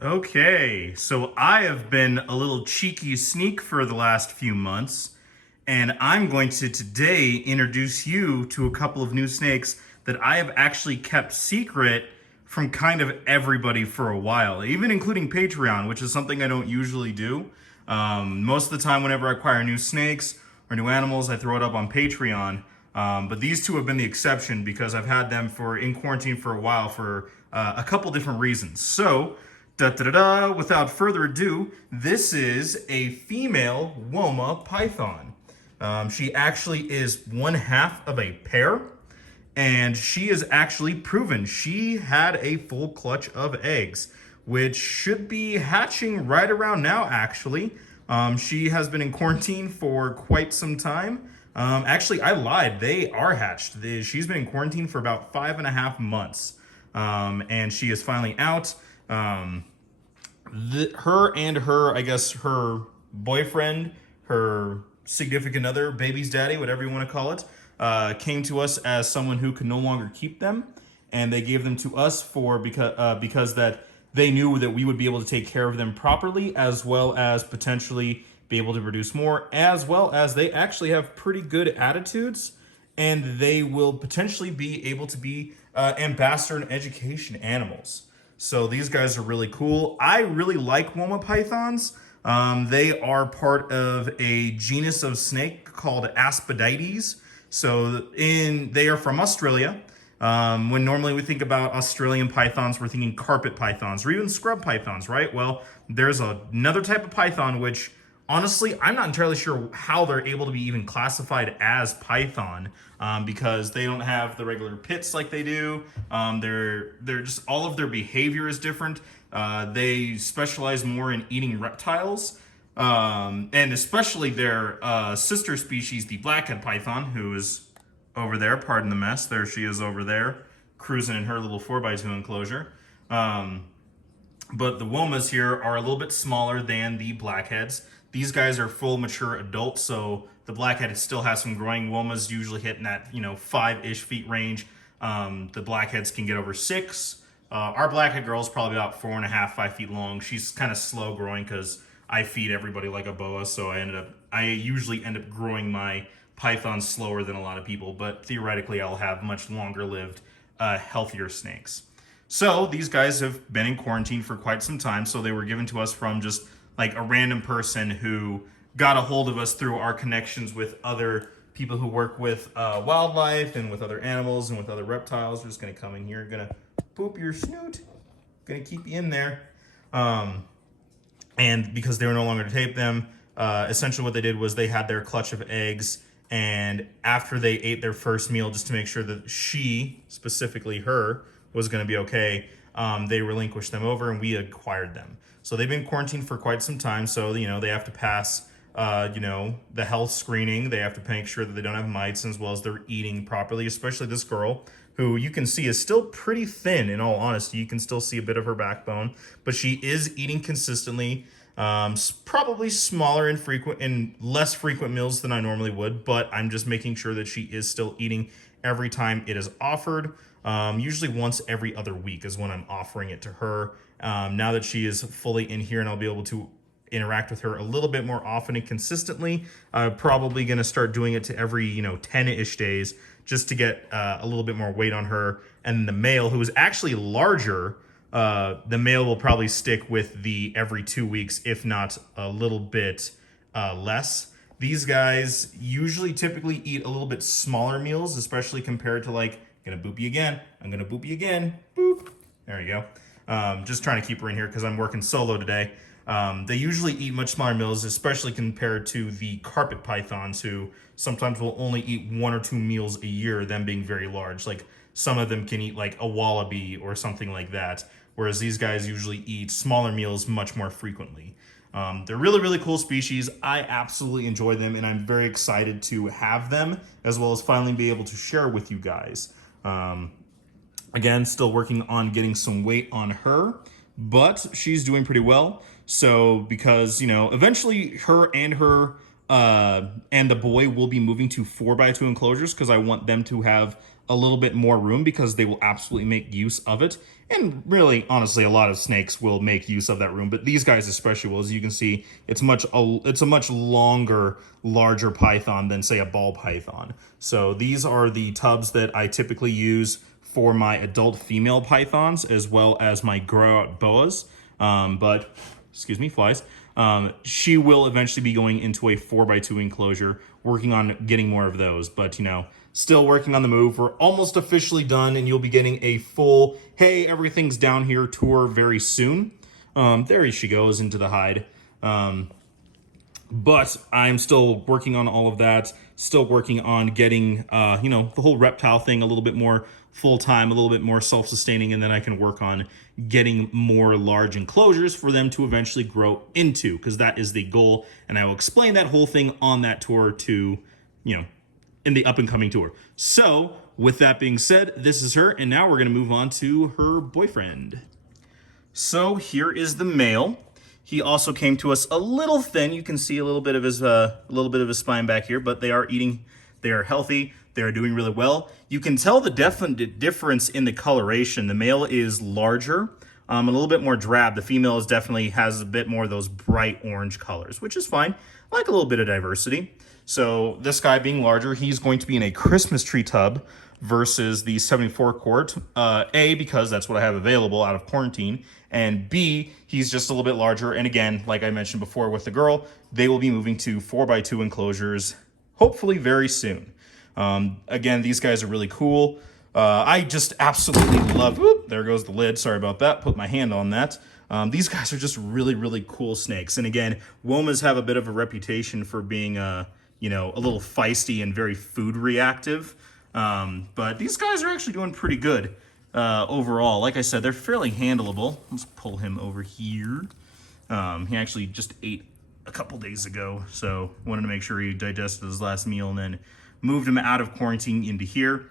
Okay, so I have been a little cheeky sneak for the last few months, and I'm going to today introduce you to a couple of new snakes that I have actually kept secret from kind of everybody for a while, even including Patreon, which is something I don't usually do. Most of the time, whenever I acquire new snakes or new animals, I throw it up on Patreon. But these two have been the exception because I've had them for in quarantine for a while for a couple different reasons. So, without further ado, this is a female Woma python. She actually is one half of a pair, and she is actually proven she had a full clutch of eggs, which should be hatching right around now, actually. She has been in quarantine for quite some time. Actually, I lied. They are hatched. She's been in quarantine for about 5.5 months, and she is finally out. I guess her boyfriend, her significant other, baby's daddy, whatever you want to call it, came to us as someone who could no longer keep them, and they gave them to us for because that they knew that we would be able to take care of them properly, as well as potentially be able to produce more, as well as they actually have pretty good attitudes, and they will potentially be able to be ambassador and education animals. So these guys are really cool. I really like Woma pythons. They are part of a genus of snake called Aspidites. They are from Australia. When normally we think about Australian pythons, we're thinking carpet pythons or even scrub pythons, right? Well, there's another type of python which honestly, I'm not entirely sure how they're able to be even classified as python, because they don't have the regular pits like they do. They're just, all of their behavior is different. They specialize more in eating reptiles, and especially their sister species, the blackhead python, who is over there. Pardon the mess. There she is over there, cruising in her little 4x2 enclosure. But the Womas here are a little bit smaller than the blackheads. These guys are full mature adults, so the blackhead still has some growing. Womas usually hitting that 5-ish feet range. The blackheads can get over 6. Our blackhead girl is probably about 4.5, 5 feet long. She's kind of slow growing because I feed everybody like a boa, so I usually end up growing my pythons slower than a lot of people. But theoretically, I'll have much longer lived, healthier snakes. So these guys have been in quarantine for quite some time, so they were given to us from just like a random person who got a hold of us through our connections with other people who work with wildlife and with other animals and with other reptiles. We're just gonna come in here, gonna poop your snoot, gonna keep you in there. And because they were no longer to tape them, essentially what they did was they had their clutch of eggs, and after they ate their first meal, just to make sure that she, specifically her, was going to be okay, they relinquished them over and we acquired them. So they've been quarantined for quite some time, so they have to pass the health screening. They have to make sure that they don't have mites, as well as they're eating properly, especially this girl, who you can see is still pretty thin. In all honesty, you can still see a bit of her backbone, but she is eating consistently. Probably smaller and less frequent meals than I normally would, but I'm just making sure that she is still eating every time it is offered. Usually once every other week is when I'm offering it to her. Now that she is fully in here and I'll be able to interact with her a little bit more often and consistently, I'm probably going to start doing it to every 10-ish days, just to get a little bit more weight on her. And the male, who is actually larger, the male will probably stick with the every 2 weeks, if not a little bit less. These guys usually typically eat a little bit smaller meals, especially compared to like, I'm gonna boop you again, I'm gonna boop you again, boop. There you go. Just trying to keep her in here because I'm working solo today. They usually eat much smaller meals, especially compared to the carpet pythons, who sometimes will only eat 1 or 2 meals a year, them being very large. Like some of them can eat like a wallaby or something like that, whereas these guys usually eat smaller meals much more frequently. They're really, really cool species. I absolutely enjoy them, and I'm very excited to have them, as well as finally be able to share with you guys. Again, still working on getting some weight on her, but she's doing pretty well. So because, eventually her and the boy will be moving to 4x2 enclosures, because I want them to have a little bit more room because they will absolutely make use of it. And really, honestly, a lot of snakes will make use of that room, but these guys especially will. As you can see, it's a much longer, larger python than, say, a ball python. So these are the tubs that I typically use for my adult female pythons as well as my grow-out boas. But, excuse me, flies. She will eventually be going into a 4x2 enclosure, working on getting more of those. But, you know, still working on the move. We're almost officially done, and you'll be getting a full, hey, everything's down here tour very soon. There she goes into the hide. But I'm still working on all of that, still working on getting, you know, the whole reptile thing a little bit more full-time, a little bit more self-sustaining, and then I can work on getting more large enclosures for them to eventually grow into, because that is the goal, and I will explain that whole thing on that tour to, you know, in the up-and-coming tour. So, with that being said, this is her, and now we're going to move on to her boyfriend. So, here is the male. He also came to us a little thin. You can see a little bit of his spine back here, but they are eating. They are healthy. They are doing really well. You can tell the definite difference in the coloration. The male is larger, a little bit more drab. The female definitely has a bit more of those bright orange colors, which is fine. I like a little bit of diversity. So this guy being larger, he's going to be in a Christmas tree tub versus the 74 quart. A, because that's what I have available out of quarantine, and B, he's just a little bit larger. And again, like I mentioned before with the girl, they will be moving to 4x2 enclosures, hopefully very soon. Again, these guys are really cool. I just absolutely love, whoop, there goes the lid, sorry about that, put my hand on that. These guys are just really, really cool snakes. And again, womas have a bit of a reputation for being, you know, a little feisty and very food reactive. But these guys are actually doing pretty good overall. Like I said, they're fairly handleable. Let's pull him over here. He actually just ate a couple days ago, so wanted to make sure he digested his last meal and then moved him out of quarantine into here.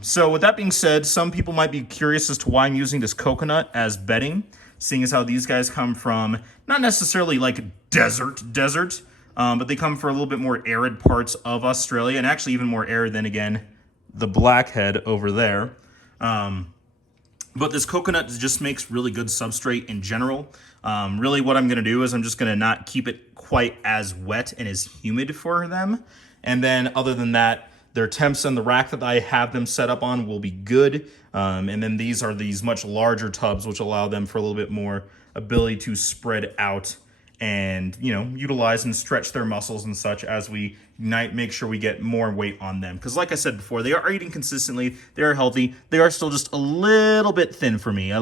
So with that being said, some people might be curious as to why I'm using this coconut as bedding, seeing as how these guys come from not necessarily like desert, but they come from a little bit more arid parts of Australia, and actually even more arid than, again, the blackhead over there. But this coconut just makes really good substrate in general. Really what I'm going to do is I'm just going to not keep it quite as wet and as humid for them. And then other than that, their temps and the rack that I have them set up on will be good. And then these are these much larger tubs, which allow them for a little bit more ability to spread out and, you know, utilize and stretch their muscles and such as we make sure we get more weight on them. Because like I said before, they are eating consistently, they are healthy, they are still just a little bit thin for me.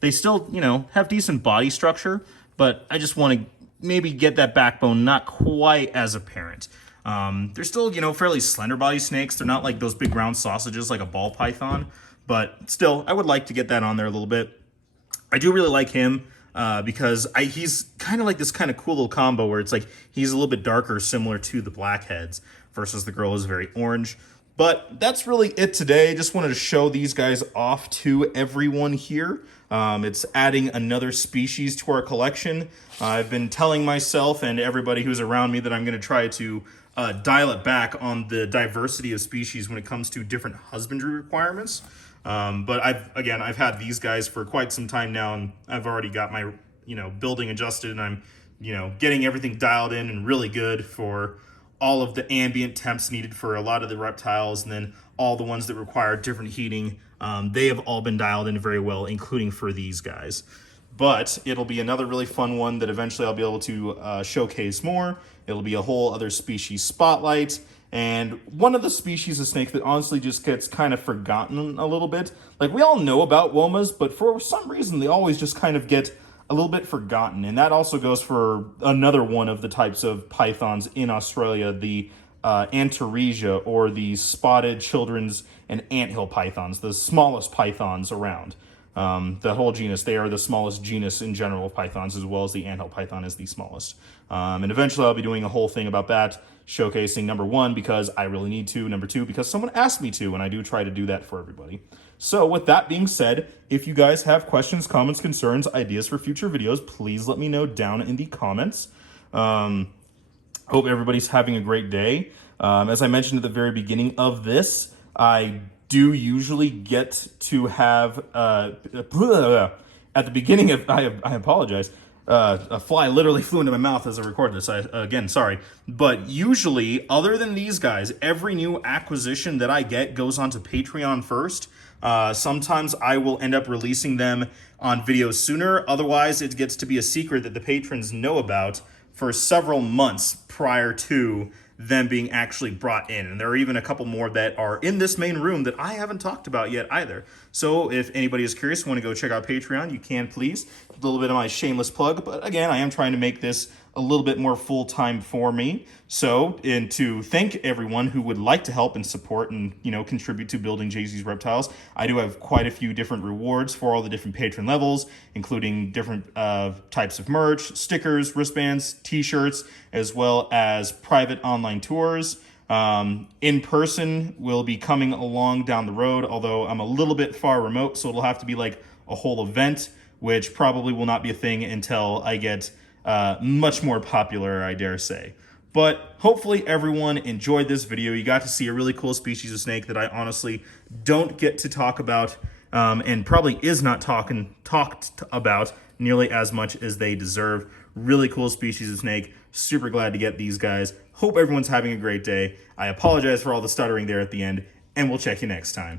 They still, you know, have decent body structure, but I just want to maybe get that backbone not quite as apparent. They're still, you know, fairly slender body snakes. They're not like those big round sausages like a ball python, but still, I would like to get that on there a little bit. I do really like him because he's kind of like this kind of cool little combo where it's like he's a little bit darker, similar to the blackheads, versus the girl is very orange. But that's really it today. Just wanted to show these guys off to everyone here. It's adding another species to our collection. I've been telling myself and everybody who's around me that I'm going to try to dial it back on the diversity of species when it comes to different husbandry requirements. But I've had these guys for quite some time now, and I've already got my, you know, building adjusted, and I'm, you know, getting everything dialed in and really good for all of the ambient temps needed for a lot of the reptiles, and then all the ones that require different heating. They have all been dialed in very well, including for these guys. But it'll be another really fun one that eventually I'll be able to showcase more. It'll be a whole other species spotlight. And one of the species of snake that honestly just gets kind of forgotten a little bit. Like, we all know about womas, but for some reason they always just kind of get a little bit forgotten. And that also goes for another one of the types of pythons in Australia, the Antaresia, or the spotted children's and anthill pythons, the smallest pythons around. The whole genus, they are the smallest genus in general of pythons, as well as the anthill python is the smallest. And eventually I'll be doing a whole thing about that, showcasing number one, because I really need to, number two, because someone asked me to, and I do try to do that for everybody. So with that being said, if you guys have questions, comments, concerns, ideas for future videos, please let me know down in the comments. Hope everybody's having a great day. As I mentioned at the very beginning of this, I do usually get to have at the beginning of I apologize. A fly literally flew into my mouth as I recorded this. Again, sorry. But usually, other than these guys, every new acquisition that I get goes onto Patreon first. Sometimes I will end up releasing them on videos sooner. Otherwise, it gets to be a secret that the patrons know about for several months prior to them being actually brought in. And there are even a couple more that are in this main room that I haven't talked about yet either. So if anybody is curious, want to go check out Patreon, you can please. A little bit of my shameless plug, but again, I am trying to make this a little bit more full-time for me. So, and to thank everyone who would like to help and support and, you know, contribute to building Jay-Z's Reptiles, I do have quite a few different rewards for all the different patron levels, including different types of merch, stickers, wristbands, t-shirts, as well as private online tours. In person will be coming along down the road, although I'm a little bit far remote, so it'll have to be like a whole event, which probably will not be a thing until I get much more popular, I dare say. But hopefully everyone enjoyed this video. You got to see a really cool species of snake that I honestly don't get to talk about, and probably is not talked about nearly as much as they deserve. Really cool species of snake. Super glad to get these guys. Hope everyone's having a great day. I apologize for all the stuttering there at the end, and we'll check you next time.